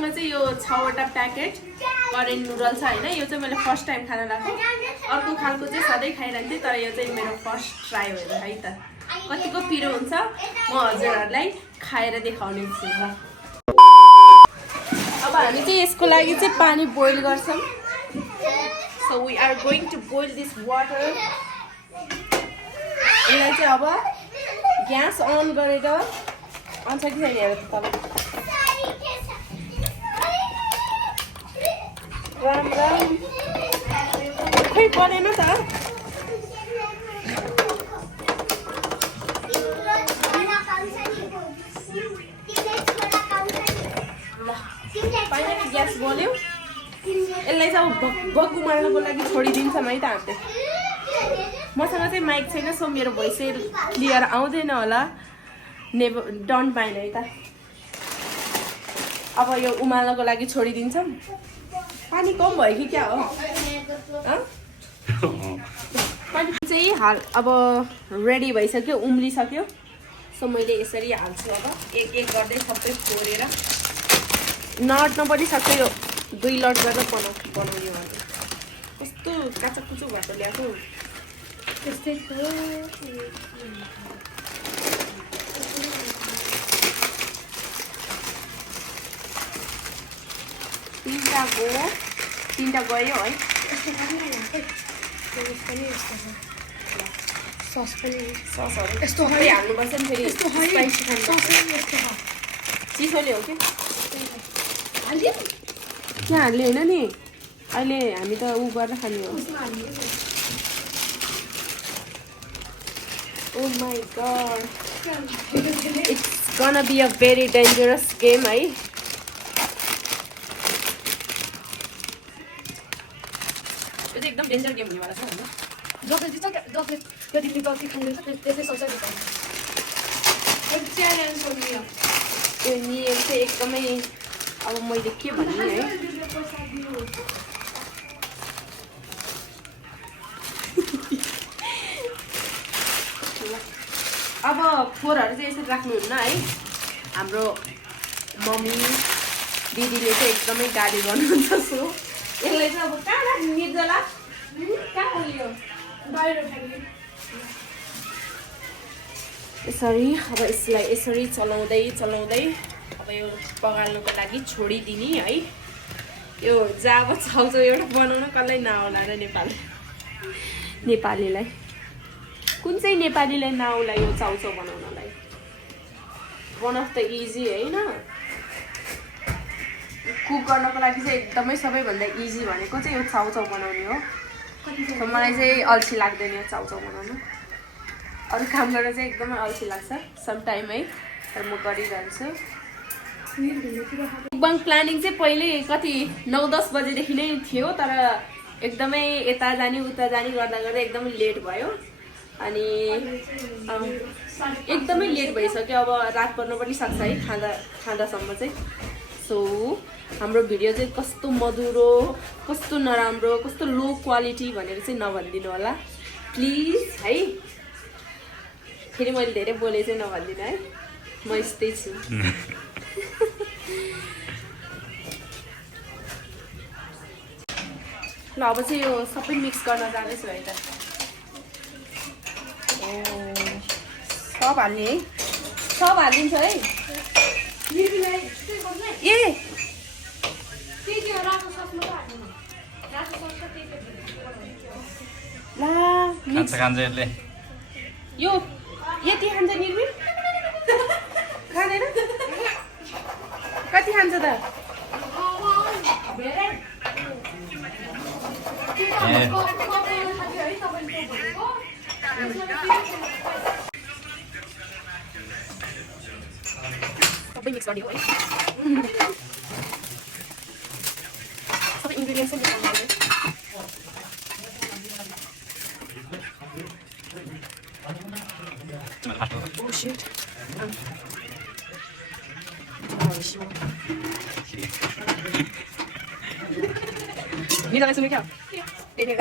मसँग चाहिँ यो 6वटा प्याकेट करेन्ट नुडल छ हैन। यो चाहिँ मैले फर्स्ट टाइम खान लाग्यो। अर्को खालको चाहिँ सधैँ खाइरहन्थे, तर यो चाहिँ मेरो फर्स्ट ट्राई हो है त। कतिको पिरो हुन्छ म हजुरहरूलाई खाएर देखाउने छु ल। अब हामी चाहिँ यसको लागि चाहिँ पानी बोइल गर्छौँ। So we are going to boil this water. यसलाई चाहिँ अब ग्यास अन गरेर अन छ कि छैन हेर त तपाईँ। राम राम खै परेन त। ग्यास बल्यो। यसलाई चाहिँ अब बग्गु मार्नको लागि छोडिदिन्छौँ है त हामीले। मसँग चाहिँ माइक छैन, सो मेरो भोइस चाहिँ क्लियर आउँदैन होला। नेभर डोन्ट माइन्ड है त। अब यो उमाल्नको लागि छोडिदिन्छौँ। पानी कम भयो कि क्या हो? पानी चाहिँ हाल अब रेडी भइसक्यो, उम्लिसक्यो। सो मैले यसरी हाल्छु। अब एक एक गर्दै सबै फोरेर नट्न पनि सक्छ। यो 2 लट गरेर बनाउने भने कस्तो काचक कुचुक भएको ल्याएको त्यस्तै छ। 3टा गयो है। ससहरू यस्तो हाल्नुपर्छ नि फेरि। चिसोले हो कि त्यहाँ हाल्ने होइन नि। अहिले हामी त उ गरेर खाने हो। Oh my god, it's gonna be a very dangerous game है। यो चाहिँ एकदम डेन्जर गेम हुनेवाला छ हैन। जसले जित्छ जसले त्यो दिल्ली गल्ती खाँदैछ त्यसै सोच्छ जित्छ। च्यालेन्ज हो नियम। यो नियम चाहिँ एकदमै अब मैले के भन्ने है। अब फोरहरू चाहिँ यसरी राख्नुहुन्न है। हाम्रो मम्मी दिदीले चाहिँ एकदमै गाली गर्नुहुन्छ। सो यसलाई चाहिँ अब कहाँ राख्ने निर्जला? कहाँ हाल्यो? बाहिर फ्याँक्ने। यसरी अब यसलाई यसरी चलाउँदै चलाउँदै अब यो पगाल्नुको लागि छोडिदिने है। यो जाबो छाउछौ एउटा बनाउन कसलाई नआउला र नेपालीलाई कुन चाहिँ नेपालीलाई नआउला यो चाउचाउ बनाउनलाई। वान अफ द इजी होइन। कुक गर्नको लागि चाहिँ एकदमै सबैभन्दा इजी भनेको चाहिँ यो चाउचाउ बनाउने हो। so मलाई चाहिँ अल्छी लाग्दैन यो चाउचाउ बनाउनु। अरू काम गर्न चाहिँ एकदमै अल्छी लाग्छ सम टाइम है, तर म गरिरहन्छु। मुकबाङ प्लानिङ चाहिँ पहिले कति 9-10 बजेदेखि नै थियो, तर एकदमै यता जाने उता जाने गर्दा गर्दा एकदमै लेट भयो। अनि एकदमै लेट भइसक्यो। अब रात पर्न पनि सक्छ है खाँदासम्म चाहिँ। सो हाम्रो भिडियो चाहिँ कस्तो मधुरो, कस्तो नराम्रो, कस्तो लो क्वालिटी भनेर चाहिँ नभनिदिनु होला प्लिज है। फेरि मैले धेरै बोले चाहिँ नभनिदिनु है, म यस्तै छु। ल अब चाहिँ यो सबै मिक्स गर्न जाँदैछु है त। सब हाल्ने है, सब हालिदिन्छ है। ए खान्छ यो यति खान्छ निर्मित खाँदैन? कति खान्छ त? सबै मिक्स गरिदियो है। सबै इन्ग्रिडियन्ट्स मिक्स गर्नु। Oh shit. Ni dah langsung mikir. Ini.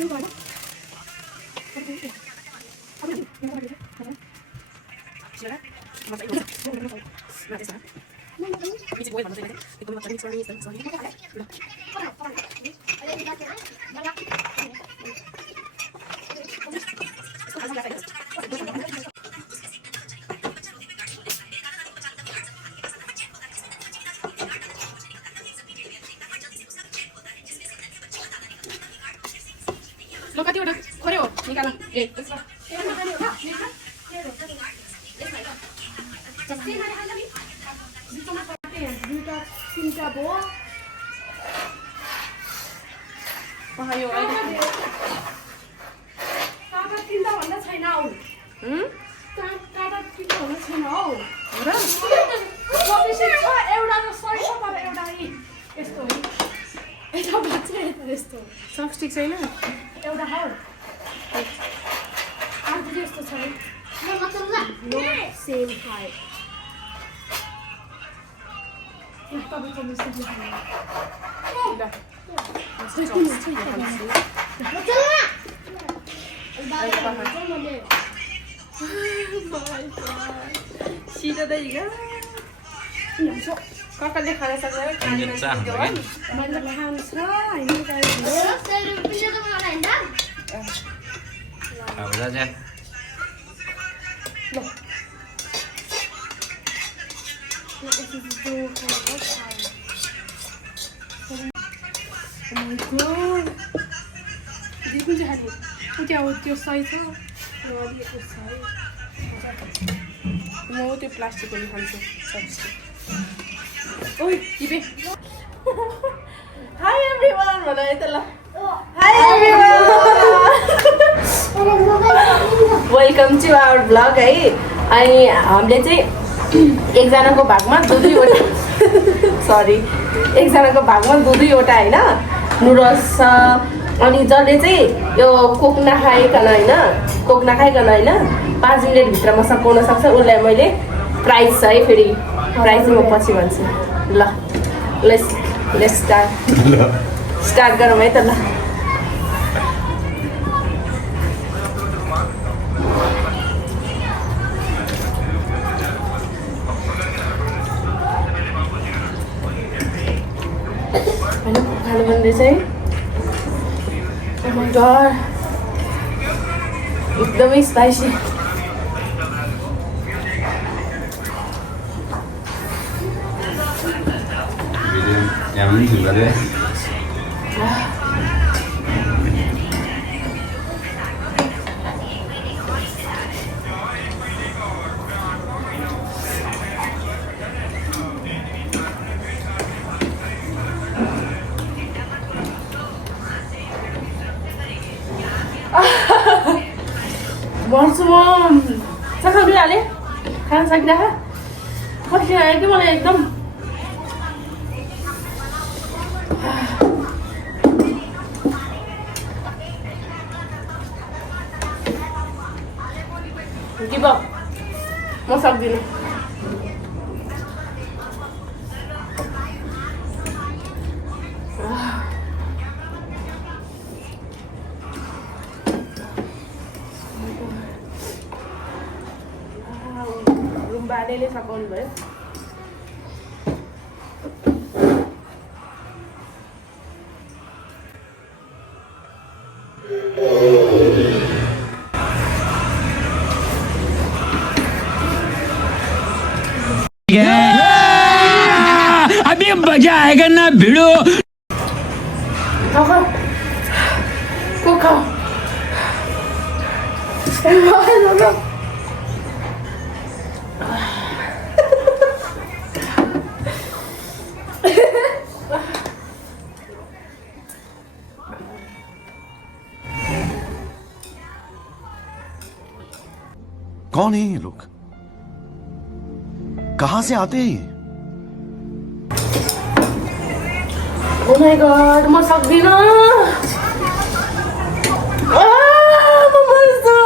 ल कतिवटा खोऱ्यो निकाल ए सक्स्टिक छैन एउटा हौ आज जस्तो छ नो सेम हाइट तपाईँको मिस्टेक ककाले खान सक्छ मैले खान्छ त्यो सही छ म त्यो प्लास्टिक पनि खान्छु ओइ टिपे हाई एभ्रीवन भन है त ल hi everyone welcome to our blog है अनि हामीले चाहिँ एकजनाको भागमा दुईवटा सरी एकजनाको भागमा दुईवटा होइन नुडल्स छ अनि जसले चाहिँ यो कोक नखाइकन होइन 5 मिनटभित्रमा सकाउन सक्छ उसलाई मैले प्राइज छ है फेरि प्राइज म पछि भन्छु ल लेट्स स्टार्ट गरौँ है त ल होइन खानु भन्दै चाहिँ oh my god एकदमै spicy Em muốn thử đấy. भन्छु म सखाउ दिइहालेँ खान सकिरह पछि आयो कि मलाई एकदम गिभ अप म सक्दिनँ रुम्बाले सकाउनु भयो अभी मजा आएगा ना भिड़ो कौन है ये लोग कहां से आते हैं ये Oh my god, म सक्दिनँ म मर्छु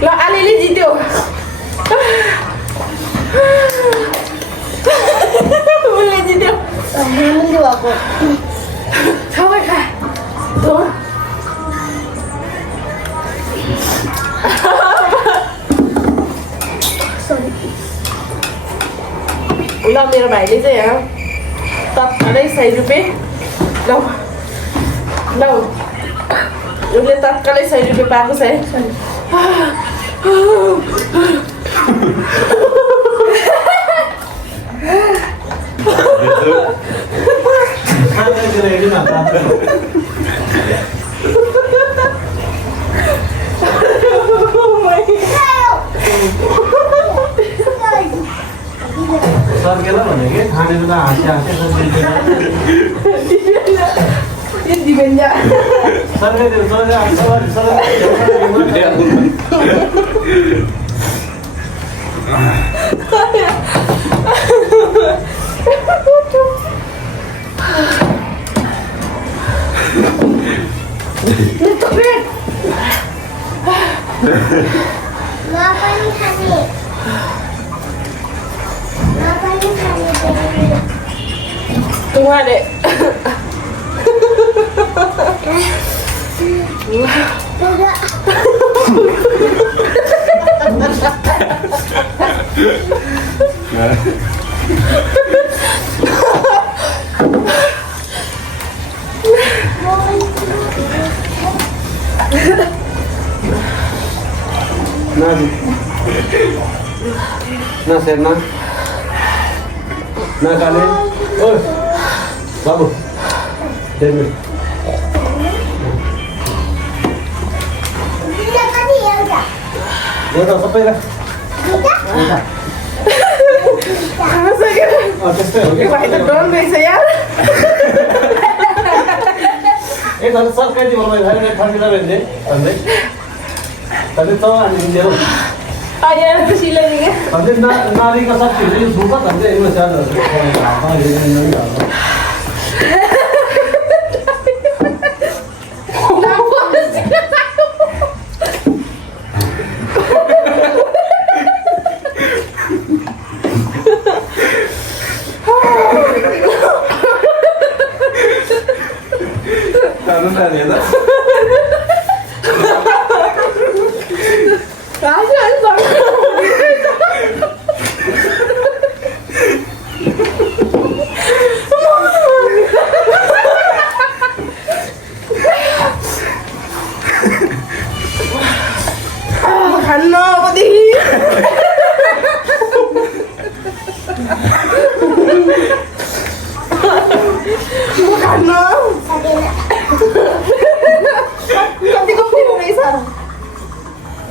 ल अलिअलि जित्यो उसले जित्यो सबै खा ल मेरो भाइले चाहिँ यहाँ तत्कालै 100 रुपियाँ ल उसले तत्कालै 100 रुपियाँ पाएको छ है सर्केर भने के खानेर त हाँस्या तुम्हारे ना शेर ना काले ओए बाबू शेर में ये तो सब पे त्यस्तै हो कि भाइ त डन रहेछ यार ए त सरकारी बनाइ भएर फर्किला भन्दै भन्दै तले त अनि दियो आया खुसी लाग्यो तले नारीको शक्ति चाहिँ सुख भन्दै यसमा चाल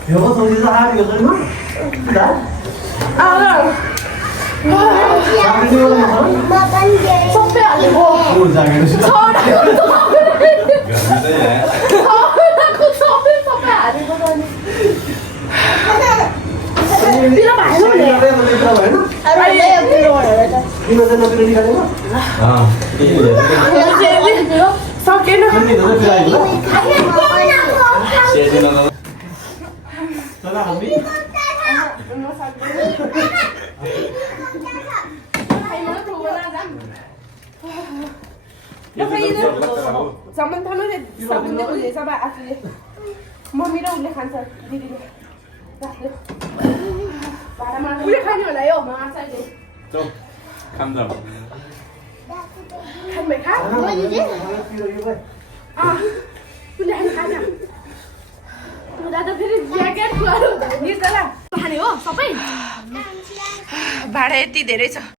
यो त सोची त आयो छैन सबै हालेको सकेन सामान थाल्नु नि साबुनले उले सबै आफूले मम्मी र उसले खान्छ दिदीले राख्यो भाडामा उले खाने होला यो म आचाले चौ खाम जाऊ खान खा उसले खाने दादा फेरि ज्याकेट गर्नु निर्जला खाने हो सबै भाडा यति धेरै छ